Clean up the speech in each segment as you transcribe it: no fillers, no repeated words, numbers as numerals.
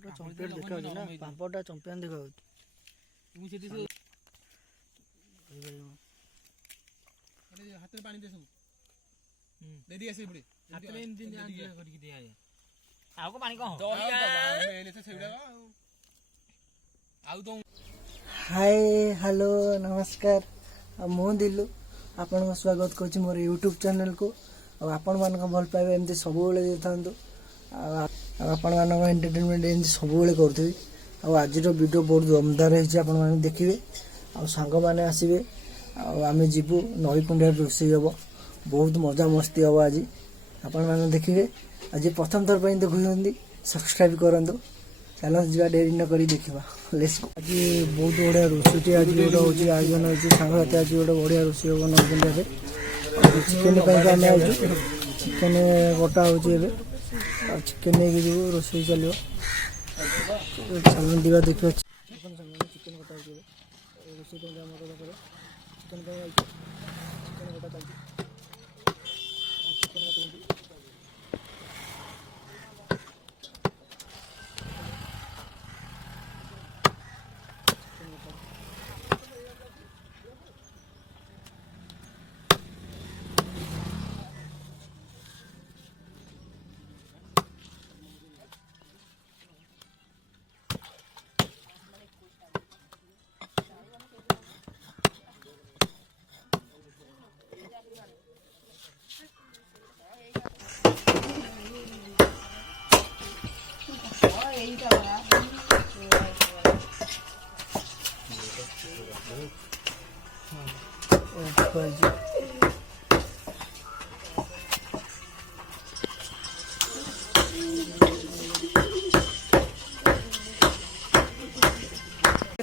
Champion देखा ना पापड़ा champion देखा हाथ में पानी दे सब दे दिया से बड़े हाथ में इन दिन जान करके दिया है आउ को पानी को मेले से छेड़ा आउ तो हाय हेलो नमस्कार मु दिलु आपण को स्वागत करछि मोर यूट्यूब चैनल को आपण मान को भल पाइबे एमती सब बेले देथांतु आपण मान को एंटरटेनमेंट एमती सब बेले करथि आज वीडियो बहुत दमदार है आपण मान देखिबे सांग माने आसीबे आमे जीवु नई कुंडिया रोषेई हम बहुत मजा मस्ती हम आज आपण मैंने देखिए आज प्रथम थर पर देखुं सब्सक्राइब करूँ चलो जा डेरी न करी देखा लेट्स गो आज बहुत बढ़िया रोषे आज गोटे हूँ आयोजन होती सांगसाथी आज गोटे बढ़िया रोषे हम नई कुंडिया चिकेन आम आज चिकेन कटा हो चिकेन नहीं जीव रोषे चलो चलो दिवा देखा चिकेन कटा हो रोषे चिकेन कटा चलती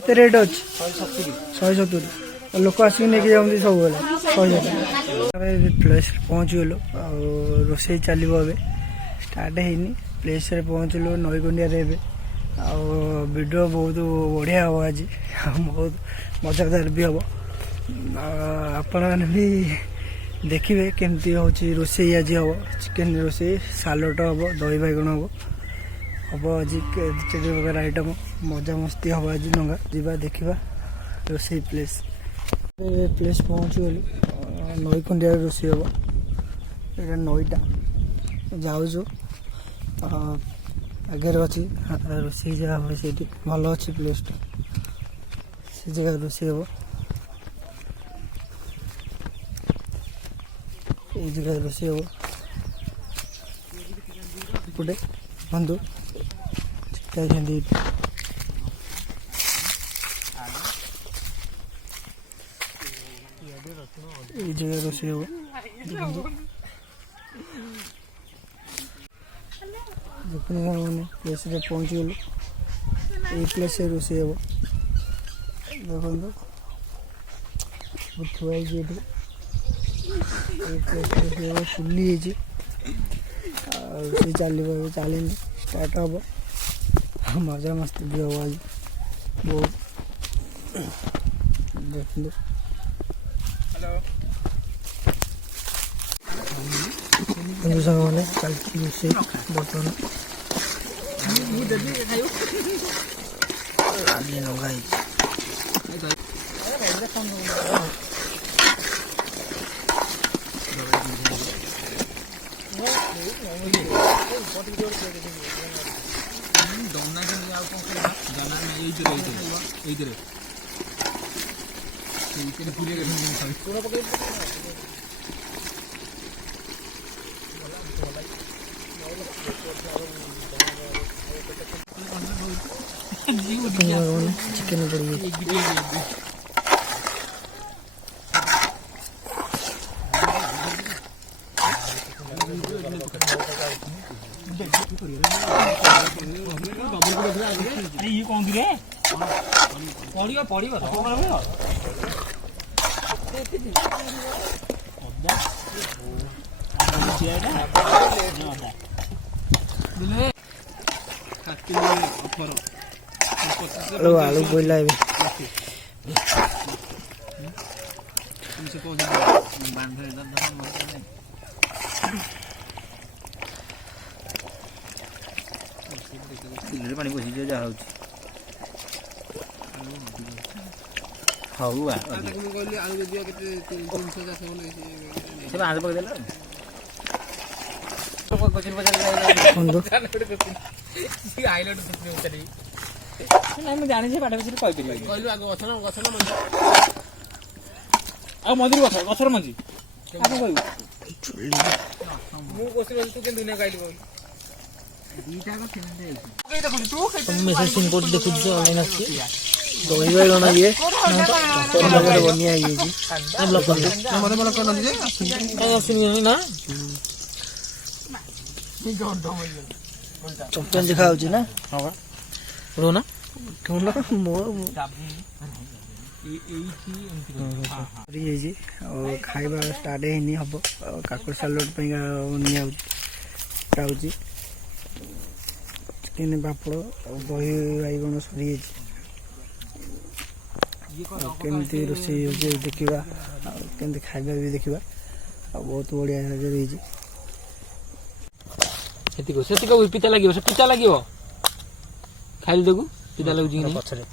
रेट अच्छे 170 लोक आसिक नहीं जाती सब बेले 170 प्लेस पहुँच गलु रोषे चलो स्टार्ट है प्लेस पहुँचलु नई कुंडिया वीडियो बहुत बढ़िया हम आज बहुत मजादार भी हम आपण मैंने भी देखिए केमती हूँ रोषे आज हम चिकेन रोषे सालट हम दही बैगण हम आज चार प्रकार आइटम मजा मस्ती हम आज नंगा जा देखा रोषे प्लेस पहुँच गलु नई कुंडिया रोषे हम ये नईटा जाऊँ आगे अच्छी रोषे जगह हम से भल अच्छी प्लेस से जगह रोषे हम ये जगह रोषे हम गोटे बंधु ये जगह रोषे हम मैंने प्लेस पहुँच गलु ये प्लेस रोषे हम देखो थुआई प्लेस चुली रोषे चलो चली स्टार्ट हम मजा मस्ती भी हम आज बहुत देखो बंधु सांग मैंने चलती रोषे बर्तमान लगा चिकेन पड़ी ये कौन गिरे पड़ियो पड़ियो तो कौन हो आलू बोला है କିଲୋରେ ପାଣି ପଶିଯିବ ଯାହା ହେଉଛି। ହଉ ସେ ବାଁଶ ପକେଇଦେଲା ମୁଁ ଜାଣିଛି ପାଠ ବିଷୟରେ କହିପାରିବି। କହିଲୁ ଆଗ ଗଛ ଆଉ ମଞ୍ଜି ଗଛର ମଞ୍ଜି କହିବୁ ମୁଁ କୋଶ୍ଚିନ୍ ତୁ କେମିତି ଦୁନିଆ ଗାଇଲି କହିଲୁ ଦେଖୁଛୁ ଅନଲାଇନ୍ ଆସୁଛି ଦହି ବାଇଗଣ ଇଏ ବନିଆ ହେଇଯାଇଛି ଚମ୍ପିୟନ ଦେଖା ହଉଛି ନା ରହୁନା ହେଇଛି ଆଉ ଖାଇବା ଷ୍ଟାର୍ଟ ହେଇନି ହବ ଆଉ କାକୁଡ଼ି ସାଲଡ଼ ପାଇଁ ନିଆହଉଛି ଚିକେନ ପାପଡ଼ ଆଉ ଦହି ବାଇଗଣ ସରିଯାଇଛି ଆଉ କେମିତି ରୋଷେଇ ହେଉଛି ଦେଖିବା ଆଉ କେମିତି ଖାଇବା ବି ଦେଖିବା ଆଉ ବହୁତ ବଢ଼ିଆ ହେଇଛି ସେତିକ ପିତା ଲାଗିବ ସେ ପିତା ଲାଗିବ ଖାଇଲି ଦେଖୁ ପିତା ଲାଗୁଛି କି ପଛରେ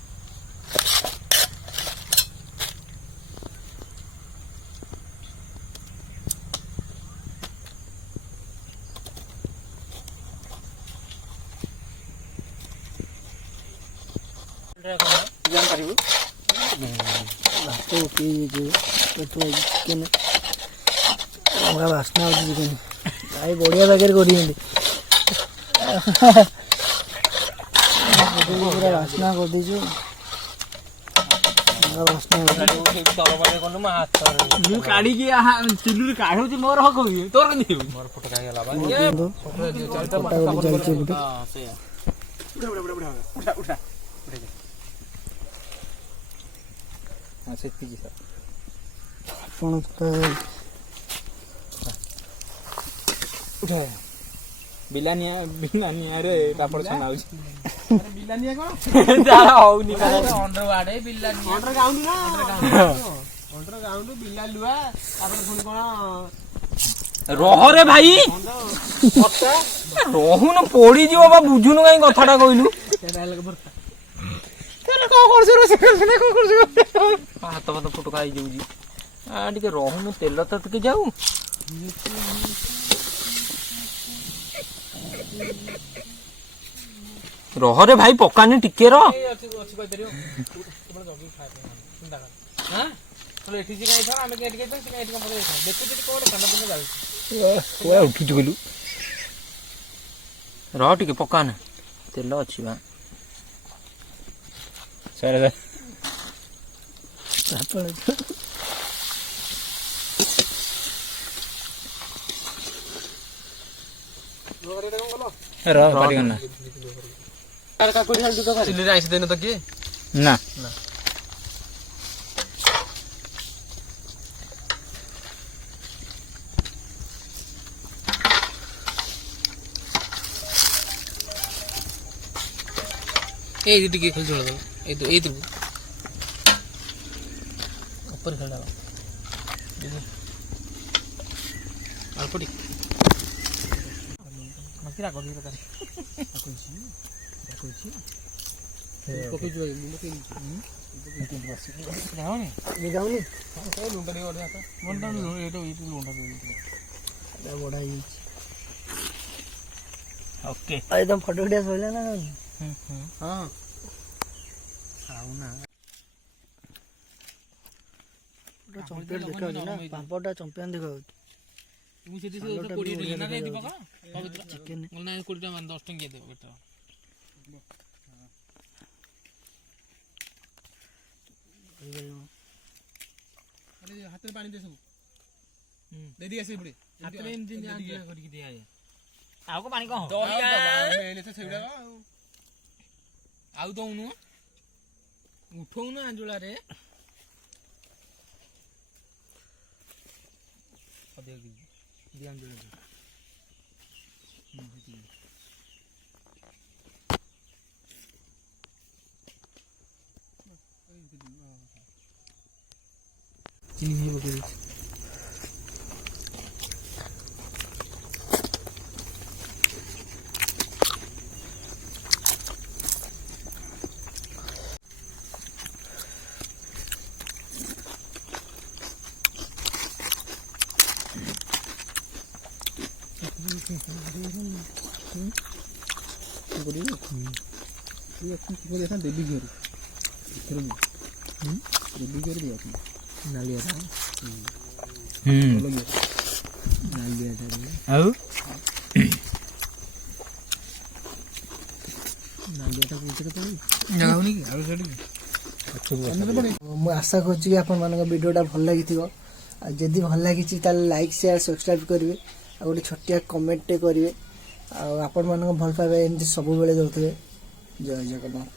ଜାଣିପାରିବୁ ଭାତ ଚିକେନ ବାସ୍ନା ହେଉଛି ଚିକେନ ଭାଇ ବଢ଼ିଆ ପାଖରେ କରିଛନ୍ତି ପୁରା ବାସ୍ନା କରିଦେଇଛୁ ମୁଁ କାଢିକି ଚୁଲିରୁ କାଢୁଛି ମୋର ହକ ତୋର କେମିତି ମୋର ଫଟୋ ହେଇଗଲା ସେତିକି ଆପଣ ବିଲାନିଆରେ ପାପଡ଼ ଛଣା ହଉଛି ରହରେ ଭାଇ ରହୁନ ପଡିଯିବ ବା ବୁଝୁନୁ କାହିଁ କଥାଟା କହିଲୁ ହାତ ଫାତ ଫୁଟକା ହେଇଯାଉଛି ଟିକେ ରହୁନୁ ତେଲ ତ ଟିକେ ଯାଉ ରହରେ ଭାଇ ପକାନି ଟିକେ ର ଉଠୁଛୁ କହିଲୁ ରହ ଟିକେ ପକାନା ତେଲ ଅଛି ବା ନା ଏଇ ଟିକେ ଖେଳି ଚଳ ଏଇଥିରୁ ଉପରେ ଖେଳ ଅଳ୍ପ ଟିକେ ଓକେ एकदम ଫଟୋ ଉଠିଆ ସରିଲା ନା ହଁ ଚମ୍ପିୟନ ଦେଖାଉଛି ନା ପାମ୍ପଡ଼ଟା ଚମ୍ପିୟନ ଦେଖାଉଛି ଚିକେନ ହାତରେ ପାଣି ଦେ ସବୁ ଦେଇ ଆସି ପଡେ ହାତରେ ଏମିତି କରିକି ଦିଆ ଆଉ କଣ ପାଣି କଣ ଆଉ ଦଉନୁ ଉଠଉନୁ ଆଞ୍ଜୁଳାରେ ଚିନି ପକେଇ ଦେଇଛି ଦେବୀ ଘିଅରୁ ଦେବୀ ଘିଅରୁ ଦିଆ ନାଲିଆ ଆଉ ନାଲିଆଟା କୋଉଥିରେ ପଡ଼ିବ ଜାଗାଉନି କି ଆଉ ସେଠି ମୁଁ ଆଶା କରୁଛି କି ଆପଣମାନଙ୍କ ଭିଡ଼ିଓଟା ଭଲ ଲାଗିଥିବ। ଆଉ ଯଦି ଭଲ ଲାଗିଛି ତାହେଲେ ଲାଇକ୍ ସେୟାର ସବସ୍କ୍ରାଇବ୍ କରିବେ ଆଉ ଗୋଟେ ଛୋଟିଆ କମେଣ୍ଟଟେ କରିବେ। ଆଉ ଆପଣମାନଙ୍କ ଭଲ ପାଇବା ଏମିତି ସବୁବେଳେ ଦେଉଥିବେ। ଜୟ ଜଗନ୍ନାଥ।